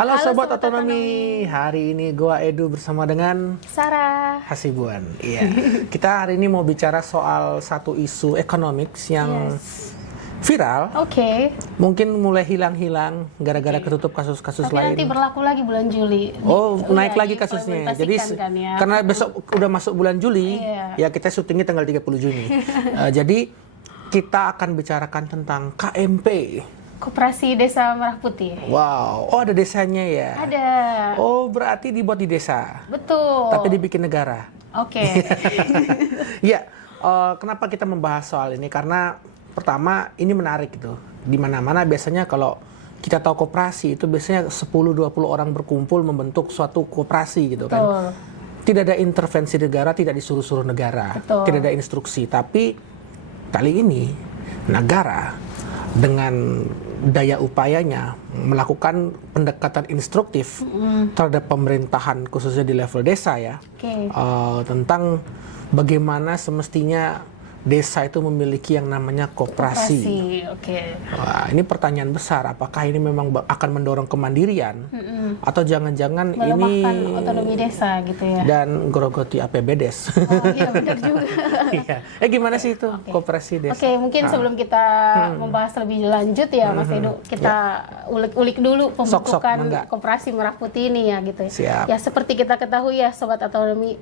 Halo Halo Sobat Sobat Otonomi, hari ini gua Edu bersama dengan Sarah. Hasibuan. Iya, kita hari ini mau bicara soal satu isu ekonomiks yang viral. Oke. Mungkin mulai hilang-hilang gara-gara ketutup kasus-kasus Tapi lain. nanti berlaku lagi bulan Juli. Oh, naik Iya, lagi kasusnya. Jadi diimplementasikan kan ya. karena besok udah masuk bulan Juli, Iya. ya kita syutingnya tanggal 30 Juni. Jadi kita akan bicarakan tentang KMP. Koperasi Desa Merah Putih. Wow, oh ada desanya ya? Ada. Oh, berarti dibuat di desa. Betul. Tapi dibikin negara. Oke. Ya, kenapa kita membahas soal ini? Karena pertama ini menarik gitu. Di mana-mana biasanya kalau kita tahu koperasi itu biasanya 10-20 orang berkumpul membentuk suatu koperasi gitu kan. Betul. Tidak ada intervensi negara, tidak disuruh-suruh negara, Betul. tidak ada instruksi. Tapi kali ini negara dengan daya upayanya melakukan pendekatan instruktif terhadap pemerintahan khususnya di level desa ya. Oke. Tentang bagaimana semestinya desa itu memiliki yang namanya koperasi. Oke. Wah, ini pertanyaan besar, apakah ini memang akan mendorong kemandirian atau jangan-jangan Melemahkan ini otonomi desa gitu ya. dan grogoti APBDes. Oh iya benar juga. Iya. Gimana sih itu koperasi desa? Oke, mungkin sebelum kita membahas lebih lanjut ya Mas Edu, kita ulik-ulik dulu pembentukan mangga. Koperasi Merah Putih ini ya gitu. Siap. Ya seperti kita ketahui ya Sobat Otonomi,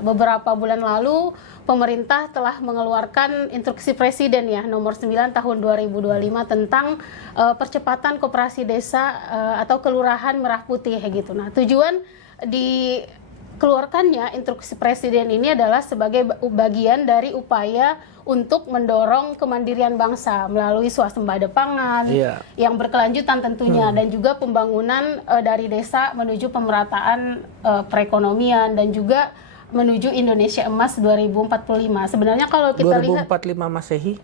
beberapa bulan lalu pemerintah telah mengeluarkan instruksi Presiden ya nomor 9 tahun 2025 tentang percepatan koperasi desa atau kelurahan Merah Putih ya gitu. Nah, tujuan dikeluarkannya instruksi Presiden ini adalah sebagai bagian dari upaya untuk mendorong kemandirian bangsa melalui swasembada pangan yang berkelanjutan tentunya dan juga pembangunan dari desa menuju pemerataan perekonomian dan juga menuju Indonesia Emas 2045. Sebenarnya kalau kita 2045 lihat Masehi,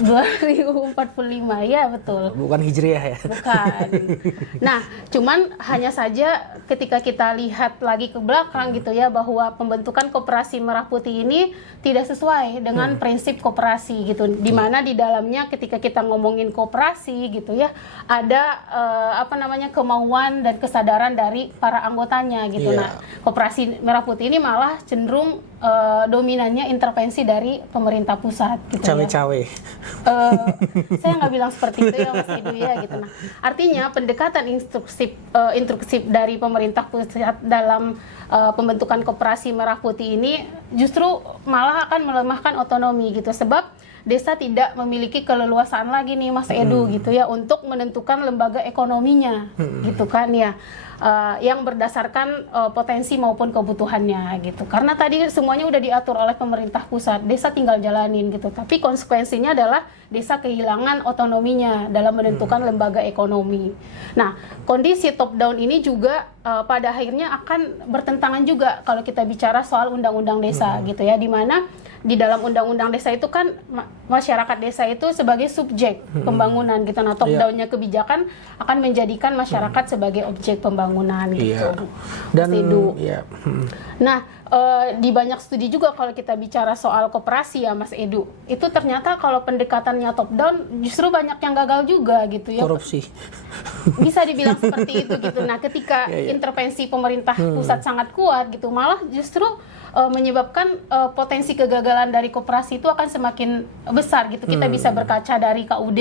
2045 ya betul. bukan Hijriah ya. Bukan. Nah, cuman hanya saja ketika kita lihat lagi ke belakang gitu ya bahwa pembentukan Koperasi Merah Putih ini tidak sesuai dengan prinsip koperasi gitu. Di mana di dalamnya ketika kita ngomongin koperasi gitu ya, ada kemauan dan kesadaran dari para anggotanya gitu. Iya. Nah, Koperasi Merah Putih ini malah cenderung dominannya intervensi dari pemerintah pusat gitu ya. Cawe-cawe. Saya nggak bilang seperti itu ya Mas Edu ya gitu. Nah, artinya pendekatan instruksif dari pemerintah pusat dalam pembentukan Koperasi Merah Putih ini justru malah akan melemahkan otonomi gitu, sebab desa tidak memiliki keleluasaan lagi nih Mas Edu gitu ya untuk menentukan lembaga ekonominya gitu kan ya. Yang berdasarkan potensi maupun kebutuhannya gitu. Karena tadi semuanya udah diatur oleh pemerintah pusat, desa tinggal jalanin gitu. Tapi konsekuensinya adalah desa kehilangan otonominya dalam menentukan lembaga ekonomi. Nah, kondisi top down ini juga pada akhirnya akan bertentangan juga kalau kita bicara soal undang-undang desa gitu ya, di mana di dalam undang-undang desa itu kan masyarakat desa itu sebagai subjek pembangunan gitu. Nah, top down-nya kebijakan akan menjadikan masyarakat sebagai objek pembangunan gitu. Dan Nah, di banyak studi juga kalau kita bicara soal koperasi ya Mas Edu, itu ternyata kalau pendekatannya top down justru banyak yang gagal juga gitu ya. korupsi. Bisa dibilang seperti itu gitu. Nah, ketika intervensi pemerintah pusat sangat kuat gitu, malah justru menyebabkan potensi kegagalan dari koperasi itu akan semakin besar gitu. Kita bisa berkaca dari KUD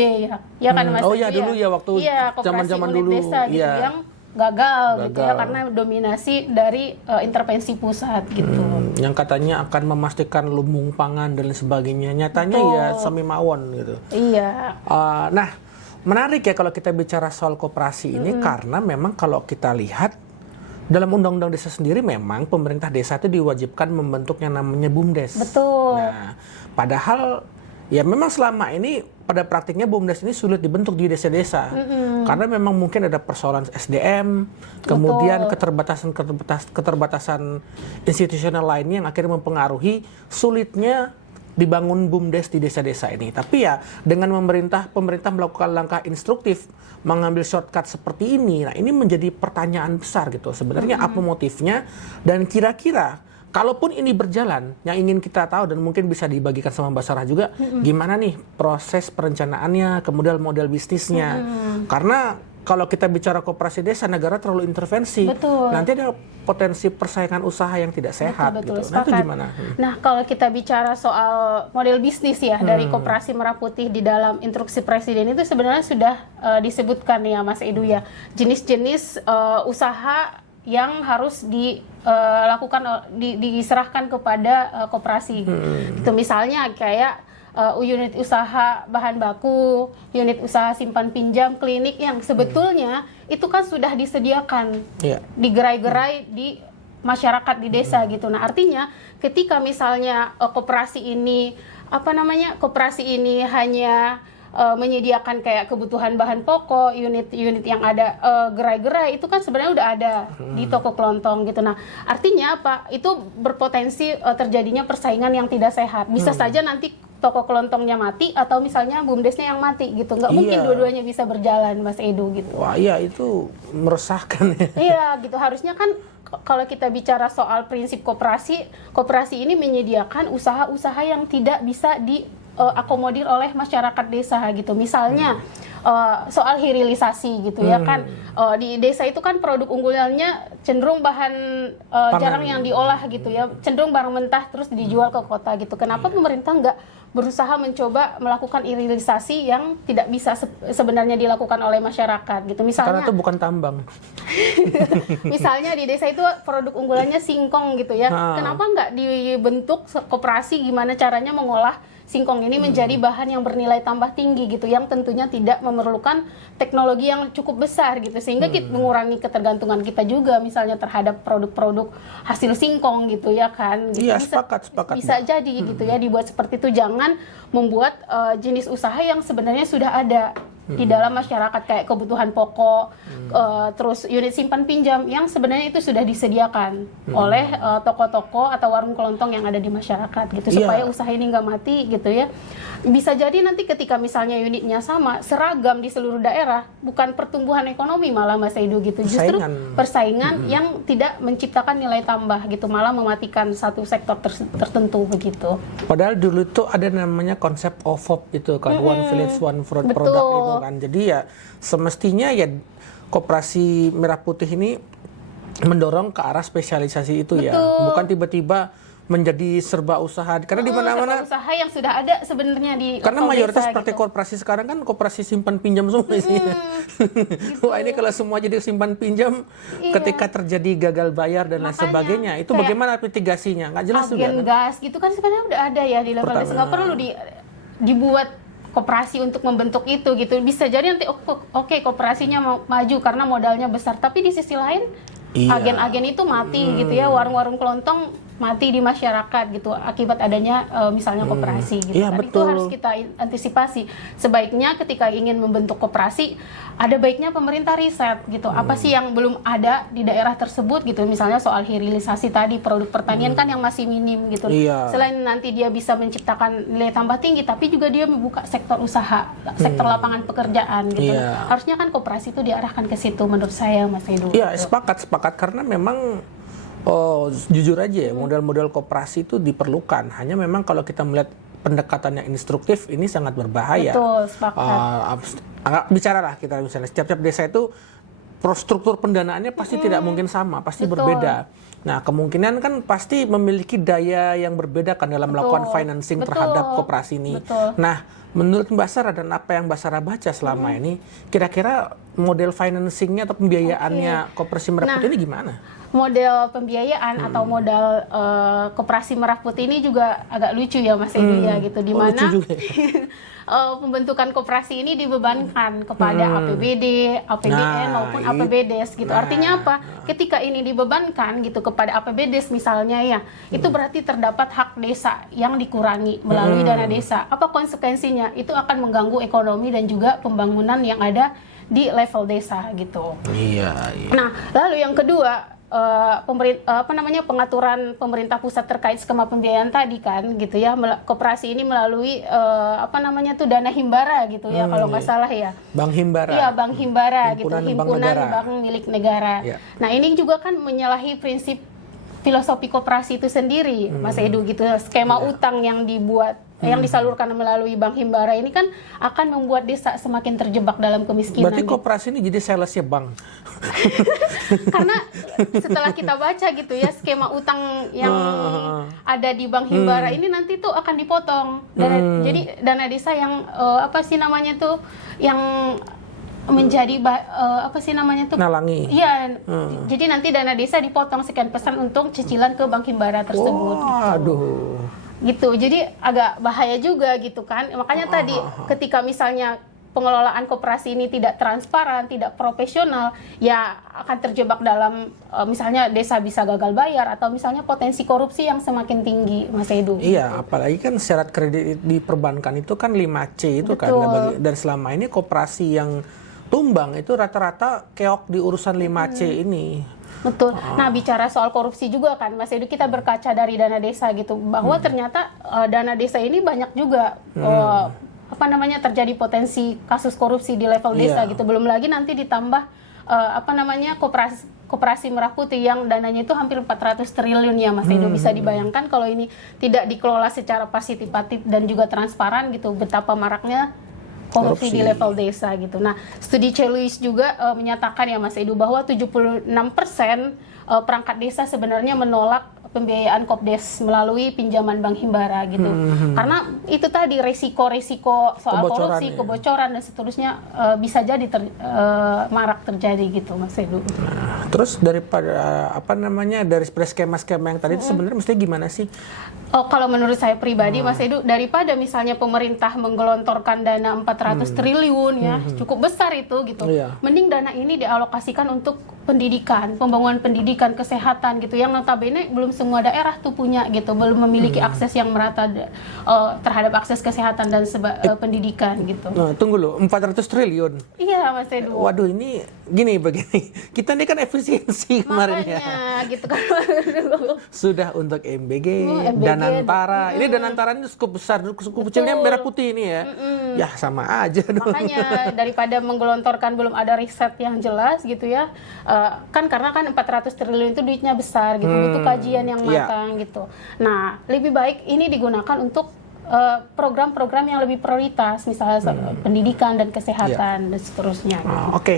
ya kan Mas. Oh ya dulu ya waktu zaman-zaman unit dulu desa gitu yang gagal gitu ya karena dominasi dari intervensi pusat gitu. Yang katanya akan memastikan lumbung pangan dan sebagainya, nyatanya ya semi mawon gitu. Iya. Nah, menarik ya kalau kita bicara soal koperasi ini karena memang kalau kita lihat dalam undang-undang desa sendiri memang pemerintah desa itu diwajibkan membentuk yang namanya BUMDes. Betul. Nah, padahal ya memang selama ini pada praktiknya BUMDes ini sulit dibentuk di desa-desa karena memang mungkin ada persoalan SDM, kemudian keterbatasan institusional lainnya yang akhirnya mempengaruhi sulitnya dibangun BUMDes di desa-desa ini. Tapi ya dengan pemerintah melakukan langkah instruktif, mengambil shortcut seperti ini, nah ini menjadi pertanyaan besar gitu. Sebenarnya apa motifnya dan kira-kira kalaupun ini berjalan, yang ingin kita tahu dan mungkin bisa dibagikan sama Mbak Sarah juga, gimana nih proses perencanaannya, kemudian model bisnisnya. Karena kalau kita bicara koperasi desa, negara terlalu intervensi. Betul. Nanti ada potensi persaingan usaha yang tidak sehat. Betul, gitu. Nah, itu gimana? Nah, kalau kita bicara soal model bisnis ya dari Koperasi Merah Putih di dalam instruksi Presiden itu sebenarnya sudah disebutkan ya Mas Edu ya, jenis-jenis usaha yang harus dilakukan diserahkan kepada koperasi. Itu misalnya kayak unit usaha bahan baku, unit usaha simpan pinjam, klinik yang sebetulnya itu kan sudah disediakan, digerai-gerai di masyarakat di desa gitu. Nah, artinya ketika misalnya koperasi ini hanya menyediakan kayak kebutuhan bahan pokok, unit-unit yang ada gerai-gerai itu kan sebenarnya udah ada di toko kelontong gitu. Nah, artinya apa? Itu berpotensi terjadinya persaingan yang tidak sehat. Bisa saja nanti toko kelontongnya mati atau misalnya BUMDesnya yang mati gitu. Nggak mungkin dua-duanya bisa berjalan, Mas Edu gitu. Wah, iya itu meresahkan ya. Iya, gitu. Harusnya kan kalau kita bicara soal prinsip koperasi ini menyediakan usaha-usaha yang tidak bisa diakomodir oleh masyarakat desa gitu. Misalnya soal hilirisasi gitu ya kan. Di desa itu kan produk unggulannya cenderung bahan jarang yang diolah gitu ya. Cenderung barang mentah terus dijual ke kota gitu. Kenapa pemerintah nggak berusaha mencoba melakukan hilirisasi yang tidak bisa sebenarnya dilakukan oleh masyarakat gitu. Misalnya karena itu bukan tambang. Misalnya di desa itu produk unggulannya singkong gitu ya. Kenapa nggak dibentuk koperasi gimana caranya mengolah singkong ini menjadi bahan yang bernilai tambah tinggi gitu, yang tentunya tidak memerlukan teknologi yang cukup besar gitu, sehingga kita mengurangi ketergantungan kita juga misalnya terhadap produk-produk hasil singkong gitu ya kan. Gitu. Iya, sepakat. Bisa jadi gitu ya dibuat seperti itu, jangan membuat jenis usaha yang sebenarnya sudah ada di dalam masyarakat kayak kebutuhan pokok, terus unit simpan pinjam yang sebenarnya itu sudah disediakan oleh toko-toko atau warung kelontong yang ada di masyarakat gitu, supaya usaha ini nggak mati gitu ya. Bisa jadi nanti ketika misalnya unitnya sama, seragam di seluruh daerah, bukan pertumbuhan ekonomi malah Mas Edu gitu, justru persaingan yang tidak menciptakan nilai tambah gitu, malah mematikan satu sektor tertentu begitu. Padahal dulu tuh ada namanya konsep OVOP itu kan, One Village One Product itu kan. Jadi ya semestinya ya Koperasi Merah Putih ini mendorong ke arah spesialisasi itu ya, bukan tiba-tiba menjadi serba usaha karena di mana-mana usaha yang sudah ada sebenarnya di karena mayoritas desa, praktek koperasi sekarang kan koperasi simpan pinjam semua isinya. Gitu. Wah, ini kalau semua jadi simpan pinjam ketika terjadi gagal bayar dan lain sebagainya, itu bagaimana mitigasinya? Nggak jelas juga. Agen gas gitu kan sebenarnya udah ada ya di level desa, nggak perlu dibuat koperasi untuk membentuk itu gitu. Bisa jadi nanti oke, koperasinya maju karena modalnya besar, tapi di sisi lain agen-agen itu mati gitu ya, warung-warung kelontong mati di masyarakat gitu akibat adanya misalnya koperasi gitu. Kan itu harus kita antisipasi. Sebaiknya ketika ingin membentuk koperasi, ada baiknya pemerintah riset gitu. Apa sih yang belum ada di daerah tersebut gitu. Misalnya soal hilirisasi tadi, produk pertanian kan yang masih minim gitu. Selain nanti dia bisa menciptakan nilai tambah tinggi, tapi juga dia membuka sektor usaha, sektor lapangan pekerjaan gitu. Harusnya kan koperasi itu diarahkan ke situ menurut saya, Mas Edu. Iya, sepakat karena memang jujur aja ya, model-model koperasi itu diperlukan. Hanya memang kalau kita melihat pendekatan yang instruktif ini sangat berbahaya. Betul, sepakat. Bicaralah kita misalnya setiap desa itu struktur pendanaannya pasti tidak mungkin sama, pasti berbeda. Nah, kemungkinan kan pasti memiliki daya yang berbeda kan dalam melakukan financing terhadap koperasi ini. Nah, menurut Mbak Sarah dan apa yang Mbak Sarah baca selama ini, kira-kira model financingnya atau pembiayaannya Koperasi Merah Putih ini gimana? Model pembiayaan atau modal Koperasi Merah Putih ini juga agak lucu ya Mas Edu ya gitu, di mana pembentukan koperasi ini dibebankan kepada APBD, APBN maupun APBDes gitu. Artinya apa? Ketika ini dibebankan gitu kepada APBDes misalnya ya, itu berarti terdapat hak desa yang dikurangi melalui dana desa. Apa konsekuensinya? Itu akan mengganggu ekonomi dan juga pembangunan yang ada di level desa gitu. Nah, lalu yang kedua, pengaturan pemerintah pusat terkait skema pembiayaan tadi kan gitu ya, koperasi ini melalui dana himbara gitu ya, kalau nggak salah ya, Bank Himbara. Iya, Bank Himbara gitu, Himpunan bank milik negara. Nah, ini juga kan menyalahi prinsip filosofi koperasi itu sendiri, Mas Edu gitu. Skema utang yang dibuat yang disalurkan melalui Bank Himbara ini kan akan membuat desa semakin terjebak dalam kemiskinan. Berarti koperasi ini jadi salesnya bank. Karena setelah kita baca gitu ya skema utang yang ada di Bank Himbara ini nanti tuh akan dipotong. Jadi dana desa yang apa sih namanya tuh yang menjadi apa sih namanya tuh nalangi. Iya. Jadi nanti dana desa dipotong sekian persen untuk cicilan ke Bank Himbara tersebut. Waduh. Gitu. Jadi agak bahaya juga gitu kan. Makanya tadi ketika misalnya pengelolaan koperasi ini tidak transparan, tidak profesional, ya akan terjebak dalam misalnya desa bisa gagal bayar atau misalnya potensi korupsi yang semakin tinggi, Mas Edu. Iya, apalagi kan syarat kredit di perbankan itu kan 5C itu kan. Dan selama ini koperasi yang tumbang itu rata-rata keok di urusan 5C ini. Betul. Nah, bicara soal korupsi juga kan, Mas Edu, kita berkaca dari dana desa gitu, bahwa ternyata dana desa ini banyak juga apa namanya terjadi potensi kasus korupsi di level desa gitu. Belum lagi nanti ditambah apa namanya koperasi Merah Putih yang dananya itu hampir 400 triliun ya, Mas Edu. Bisa dibayangkan kalau ini tidak dikelola secara partisipatif dan juga transparan gitu, betapa maraknya korupsi di level desa gitu. Nah, studi Celuis juga menyatakan ya Mas Edu bahwa 76% perangkat desa sebenarnya menolak pembiayaan Kopdes melalui pinjaman Bank Himbara gitu. Karena itu tadi resiko-resiko soal korupsi, kebocoran dan seterusnya bisa jadi marak terjadi gitu, Mas Edu. Nah, terus daripada apa namanya dari skema-skema yang tadi itu sebenarnya mestinya gimana sih? Oh, kalau menurut saya pribadi, Mas Edu, daripada misalnya pemerintah menggelontorkan dana 400 triliun ya, cukup besar itu gitu. Mending dana ini dialokasikan untuk pendidikan, pembangunan pendidikan, kesehatan gitu, yang notabene belum semua daerah tuh punya gitu, belum memiliki akses yang merata terhadap akses kesehatan dan pendidikan gitu. Nah, tunggu loh, 400 triliun. Iya, Mas Edu. Waduh, ini begini. Kita ini kan efisiensi kemarin ya. Gitu kan. Sudah untuk MBG, Danantara. Ini Danantara ini cukup besar, cukup kecilnya Merah Putih ini ya. Ya sama aja dong. Makanya daripada menggelontorkan belum ada riset yang jelas gitu ya. Kan karena kan 400 triliun itu duitnya besar gitu, butuh kajian yang matang gitu. Nah, lebih baik ini digunakan untuk program-program yang lebih prioritas, misalnya pendidikan dan kesehatan dan seterusnya. Gitu. Oke.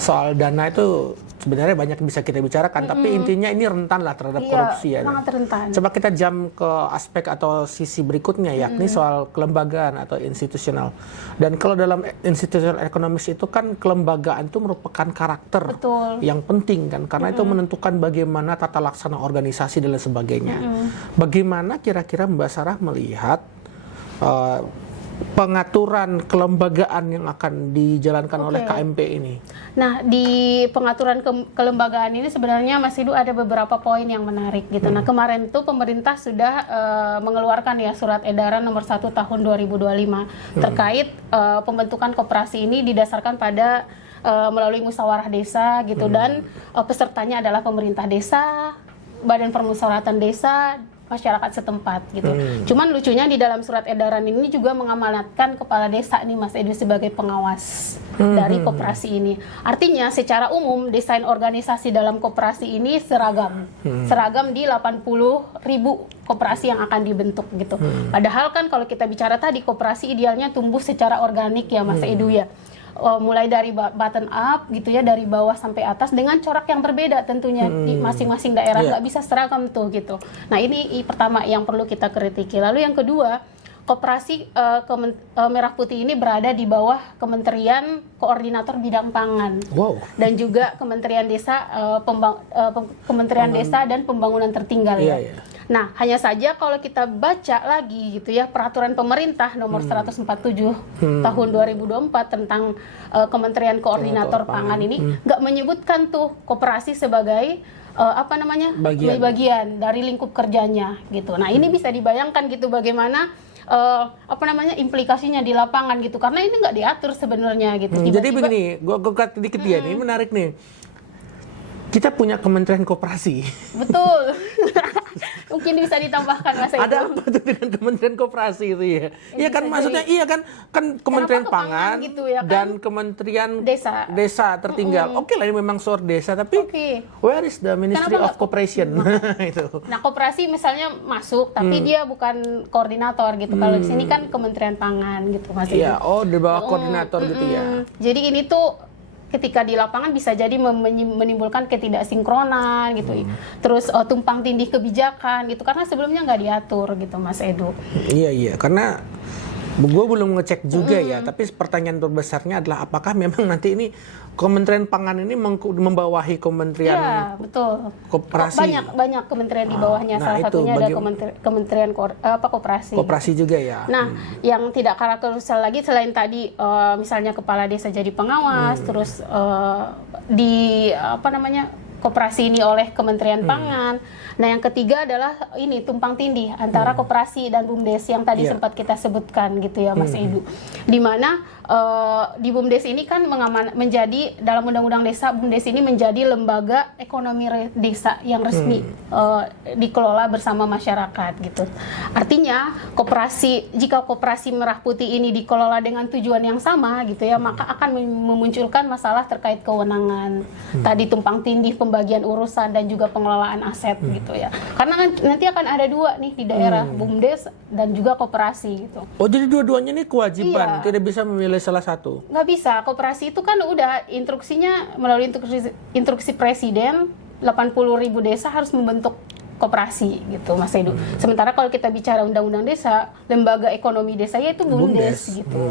Soal dana itu sebenarnya banyak bisa kita bicarakan, tapi intinya ini rentan lah terhadap korupsi ya. Sangat rentan. Coba kita jam ke aspek atau sisi berikutnya, yakni soal kelembagaan atau institusional. Dan kalau dalam institusional ekonomis itu kan kelembagaan itu merupakan karakter yang penting kan, karena itu menentukan bagaimana tata laksana organisasi dan lain sebagainya. Bagaimana kira-kira Mbak Sarah melihat pengaturan kelembagaan yang akan dijalankan oleh KMP ini? Nah, di pengaturan kelembagaan ini sebenarnya Mas Edu ada beberapa poin yang menarik gitu. Nah, kemarin tuh pemerintah sudah mengeluarkan ya surat edaran nomor 1 tahun 2025 terkait pembentukan koperasi ini didasarkan pada melalui musyawarah desa gitu, dan pesertanya adalah pemerintah desa, badan permusyawaratan desa, masyarakat setempat gitu. Cuman lucunya di dalam surat edaran ini juga mengamanatkan kepala desa nih Mas Edu sebagai pengawas dari koperasi ini. Artinya secara umum desain organisasi dalam koperasi ini seragam. Seragam di 80.000 koperasi yang akan dibentuk gitu. Padahal kan kalau kita bicara tadi koperasi idealnya tumbuh secara organik ya Mas Edu ya. Mulai dari bottom up gitu ya, dari bawah sampai atas dengan corak yang berbeda tentunya di masing-masing daerah, nggak bisa seragam tuh gitu. Nah ini pertama yang perlu kita kritiki. Lalu yang kedua, koperasi Merah Putih ini berada di bawah Kementerian Koordinator Bidang Pangan dan juga Kementerian Desa, Kementerian Desa dan Pembangunan Tertinggal ya. Nah, hanya saja kalau kita baca lagi gitu ya, peraturan pemerintah nomor 147 tahun 2024 tentang Kementerian Koordinator Pangan ini nggak menyebutkan tuh koperasi sebagai apa namanya bagian dari lingkup kerjanya gitu. Nah, ini bisa dibayangkan gitu bagaimana apa namanya implikasinya di lapangan gitu, karena ini nggak diatur sebenarnya gitu. Jadi begini, gue kata dikit ya, ini menarik nih. Kita punya Kementerian Koperasi. Betul. Mungkin bisa ditambahkan Mas Edo. Ada apa tuh dengan Kementerian Koperasi itu ya? Iya kan, bisa maksudnya jadi. iya kan Kementerian Kenapa ke pangan Pangan gitu ya kan? dan Kementerian Desa. tertinggal. Oke lah, ini memang soal desa, tapi Oke. where is the Ministry Kenapa of Cooperation? Itu. Nah, koperasi misalnya masuk, tapi dia bukan koordinator gitu. Kalau di sini kan Kementerian Pangan gitu, Mas Edo. Iya, oh di bawah koordinator gitu ya. Jadi ini tuh ketika di lapangan bisa jadi menimbulkan ketidaksinkronan gitu. Terus tumpang tindih kebijakan gitu, karena sebelumnya nggak diatur gitu, Mas Edo. Iya, karena gue belum ngecek juga ya, tapi pertanyaan terbesarnya adalah apakah memang nanti ini Kementerian Pangan ini membawahi Kementerian Iya, betul. Koperasi. Banyak kementerian di bawahnya. Nah, Salah itu satunya ada Kementerian Koperasi. Koperasi juga ya. Nah, yang tidak kalah krusial lagi selain tadi misalnya kepala desa jadi pengawas, terus di koperasi ini oleh Kementerian Pangan. Nah, yang ketiga adalah ini tumpang tindih antara koperasi dan BUMDes yang tadi sempat kita sebutkan gitu ya, Mas Edu. Di mana di BUMDes ini kan menjadi dalam Undang-Undang Desa, BUMDes ini menjadi lembaga ekonomi desa yang resmi dikelola bersama masyarakat gitu. Artinya jika koperasi Merah Putih ini dikelola dengan tujuan yang sama gitu ya, maka akan memunculkan masalah terkait kewenangan tadi tumpang tindih pembagian urusan dan juga pengelolaan aset gitu ya. Karena nanti akan ada dua nih di daerah, BUMDes dan juga koperasi gitu. Oh, jadi dua-duanya ini kewajiban, Iya. tidak bisa memilih salah satu. Nggak bisa, koperasi itu kan udah instruksinya melalui instruksi presiden, 80.000 desa harus membentuk koperasi gitu, Mas Edu. Sementara kalau kita bicara undang-undang desa, lembaga ekonomi desa yaitu BUMDes gitu.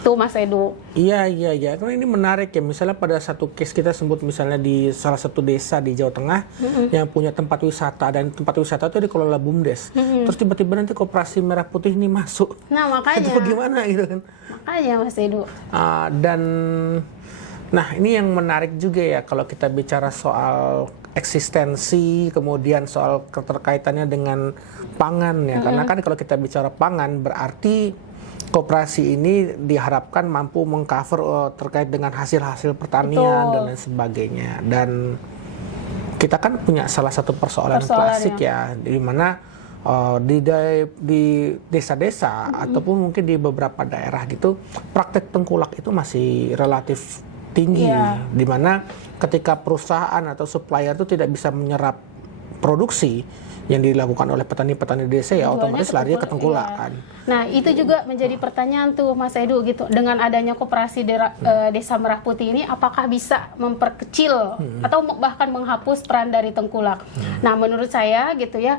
Tuh, Mas Edu. Iya. Karena ini menarik ya. Misalnya pada satu case kita sebut misalnya di salah satu desa di Jawa Tengah yang punya tempat wisata, dan tempat wisata itu dikelola BUMDes. Terus tiba-tiba nanti Koperasi Merah Putih ini masuk. Nah, makanya. Itu bagaimana gitu kan? Makanya, Mas Edu. Nah, ini yang menarik juga ya kalau kita bicara soal eksistensi, kemudian soal keterkaitannya dengan pangan ya. Karena kan kalau kita bicara pangan berarti koperasi ini diharapkan mampu mengcover terkait dengan hasil-hasil pertanian dan lain sebagainya. Dan kita kan punya salah satu persoalan klasik ya, di mana di desa-desa ataupun mungkin di beberapa daerah gitu, praktek tengkulak itu masih relatif tinggi, di mana ketika perusahaan atau supplier itu tidak bisa menyerap produksi yang dilakukan oleh petani-petani desa, ya otomatis larinya ke tengkulakan. Nah, itu juga menjadi pertanyaan tuh, Mas Edu gitu. Dengan adanya koperasi Desa Merah Putih ini, apakah bisa memperkecil atau bahkan menghapus peran dari tengkulak? Nah, menurut saya gitu ya,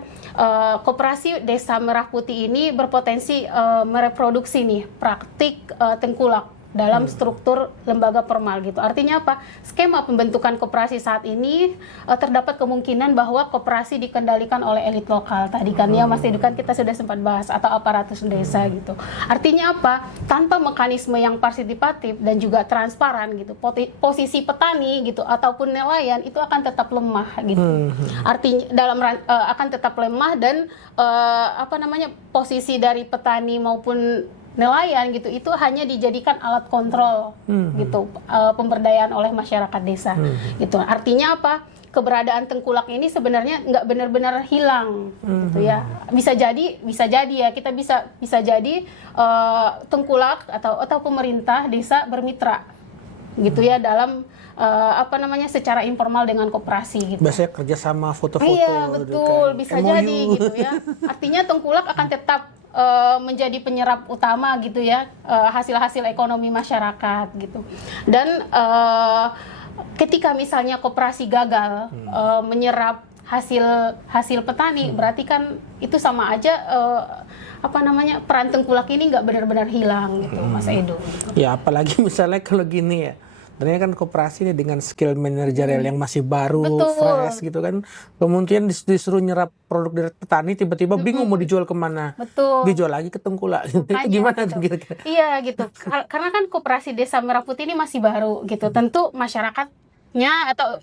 koperasi Desa Merah Putih ini berpotensi mereproduksi nih praktik tengkulak dalam struktur lembaga formal gitu. Artinya apa? Skema pembentukan koperasi saat ini terdapat kemungkinan bahwa koperasi dikendalikan oleh elit lokal. Tadi kan ya Mas Edu kan kita sudah sempat bahas, atau aparatus desa gitu. Artinya apa? Tanpa mekanisme yang partisipatif dan juga transparan gitu, posisi petani gitu ataupun nelayan itu akan tetap lemah gitu. Artinya akan tetap lemah, dan posisi dari petani maupun nelayan gitu itu hanya dijadikan alat kontrol gitu, pemberdayaan oleh masyarakat desa gitu. Artinya apa? Keberadaan tengkulak ini sebenarnya nggak benar-benar hilang gitu ya. Bisa jadi ya, kita bisa jadi tengkulak atau pemerintah desa bermitra gitu ya dalam secara informal dengan koperasi gitu. Biasanya kerjasama foto-foto. Iya, betul, kan. bisa MOU. jadi gitu ya. Artinya tengkulak akan tetap menjadi penyerap utama gitu ya, hasil-hasil ekonomi masyarakat gitu. Dan ketika misalnya koperasi gagal menyerap hasil petani, berarti kan itu sama aja peran tengkulak ini nggak benar-benar hilang gitu, Mas Edo. Gitu. Ya, apalagi misalnya kalau gini ya, ternyata kan koperasi ini dengan skill manajerial yang masih baru, fresh gitu kan, kemudian disuruh nyerap produk dari petani, tiba-tiba bingung mau dijual kemana. Betul. Dijual lagi ke tengkulak. Itu gimana tuh kira-kira? Iya gitu. Karena kan koperasi Desa Merah Putih ini masih baru gitu. Tentu masyarakatnya atau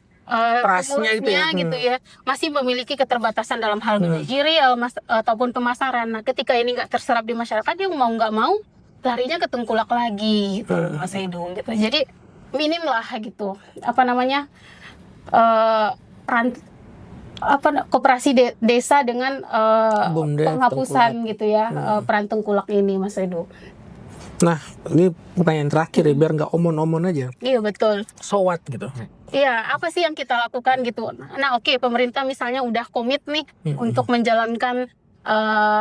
trustnya itu ya, gitu ya, masih memiliki keterbatasan dalam hal manajerial ataupun pemasaran. Nah, ketika ini nggak terserap di masyarakat, dia mau nggak mau larinya ke tengkulak lagi gitu, Mas Edu gitu. Jadi minim lah gitu peran koperasi desa dengan BUMDes, penghapusan gitu ya peran tengkulak ini, Mas Edo. Nah, ini pertanyaan terakhir ya, biar nggak omon-omon aja. Iya betul. So what gitu. Iya, apa sih yang kita lakukan gitu? Nah, oke, pemerintah misalnya udah komit nih untuk menjalankan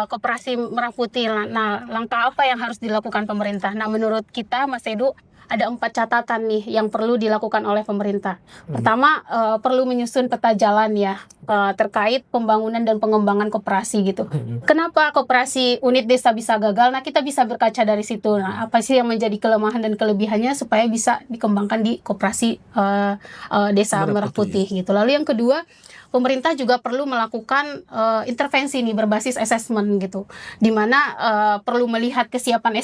koperasi Merah Putih. Nah, langkah apa yang harus dilakukan pemerintah? Nah, menurut kita, Mas Edu, ada 4 catatan nih yang perlu dilakukan oleh pemerintah. Pertama, perlu menyusun peta jalan ya terkait pembangunan dan pengembangan koperasi gitu. Kenapa koperasi unit desa bisa gagal? Nah, kita bisa berkaca dari situ. Nah, apa sih yang menjadi kelemahan dan kelebihannya supaya bisa dikembangkan di koperasi desa Merah Putih gitu. Lalu yang kedua, pemerintah juga perlu melakukan intervensi nih berbasis assessment gitu, di mana perlu melihat kesiapan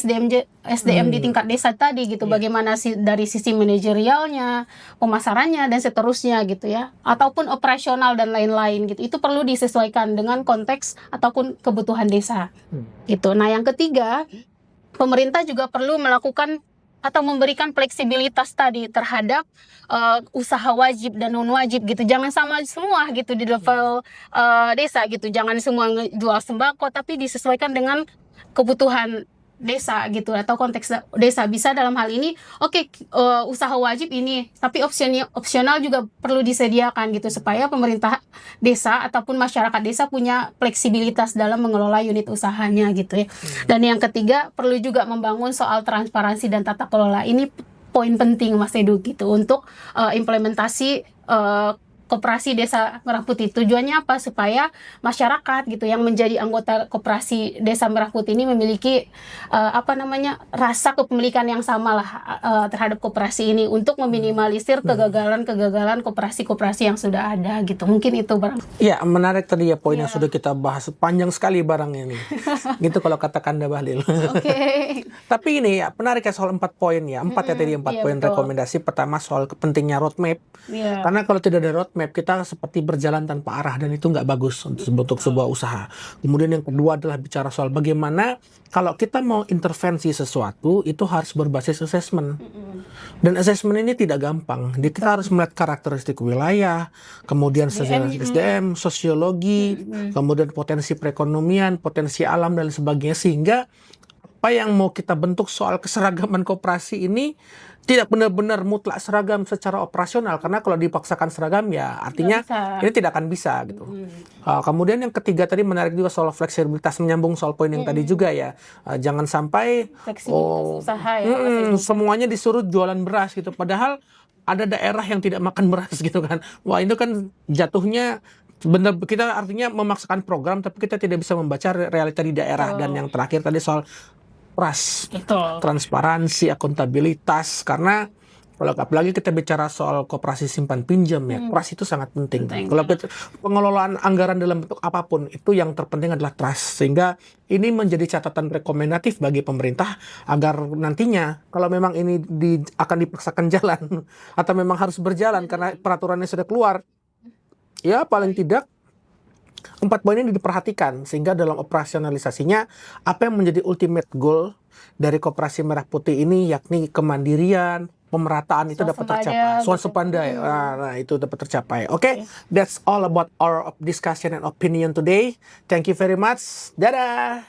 SDM di tingkat desa tadi gitu, bagaimana dari sisi manajerialnya, pemasarannya dan seterusnya gitu ya, ataupun operasional dan lain-lain gitu. Itu perlu disesuaikan dengan konteks ataupun kebutuhan desa gitu. Nah, yang ketiga, pemerintah juga perlu melakukan atau memberikan fleksibilitas tadi terhadap usaha wajib dan non wajib gitu. Jangan sama semua gitu di level desa gitu. Jangan semua jual sembako, tapi disesuaikan dengan kebutuhan desa gitu atau konteks desa. Bisa dalam hal ini usaha wajib ini, tapi opsional juga perlu disediakan gitu supaya pemerintah desa ataupun masyarakat desa punya fleksibilitas dalam mengelola unit usahanya gitu ya. Dan yang ketiga, perlu juga membangun soal transparansi dan tata kelola. Ini poin penting, Mas Edu gitu, untuk implementasi koperasi desa Merah Putih. Tujuannya apa? Supaya masyarakat gitu yang menjadi anggota koperasi desa Merah Putih ini memiliki rasa kepemilikan yang sama lah terhadap koperasi ini, untuk meminimalisir kegagalan koperasi-koperasi yang sudah ada gitu. Mungkin itu barang. Ya, menarik tadi ya poin yang sudah kita bahas, panjang sekali barang ini. Gitu kalau katakan Kanda Bahlil. Oke. Tapi ini ya menarik ya soal 4 poin ya. 4 ya tadi 4 poin betul. rekomendasi. Pertama soal pentingnya roadmap. Karena kalau tidak ada roadmap, kita seperti berjalan tanpa arah dan itu nggak bagus untuk sebuah usaha. Kemudian yang kedua adalah bicara soal bagaimana kalau kita mau intervensi sesuatu itu harus berbasis assessment. Dan assessment ini tidak gampang. Jadi kita harus melihat karakteristik wilayah, kemudian SDM, sosiologi, kemudian potensi perekonomian, potensi alam dan sebagainya, sehingga apa yang mau kita bentuk soal keseragaman koperasi ini tidak benar-benar mutlak seragam secara operasional, karena kalau dipaksakan seragam ya artinya ini tidak akan bisa gitu. Kemudian yang ketiga tadi menarik juga soal fleksibilitas, menyambung soal poin yang tadi juga ya. Jangan sampai usaha ya, semuanya disuruh jualan beras gitu, padahal ada daerah yang tidak makan beras gitu kan. Wah, itu kan jatuhnya benar, kita artinya memaksakan program tapi kita tidak bisa membaca realita di daerah. Dan yang terakhir tadi soal trust, transparansi, akuntabilitas, karena kalau apalagi kita bicara soal koperasi simpan pinjam ya, trust itu sangat penting. Kalau pengelolaan anggaran dalam bentuk apapun itu yang terpenting adalah trust, sehingga ini menjadi catatan rekomendatif bagi pemerintah agar nantinya kalau memang ini akan dipaksakan jalan atau memang harus berjalan karena peraturannya sudah keluar, ya paling tidak 4 poin ini diperhatikan, sehingga dalam operasionalisasinya apa yang menjadi ultimate goal dari koperasi Merah Putih ini, yakni kemandirian, pemerataan itu dapat tercapai. Swasembada, nah itu dapat tercapai. Oke, that's all about our discussion and opinion today. Thank you very much. Dadah.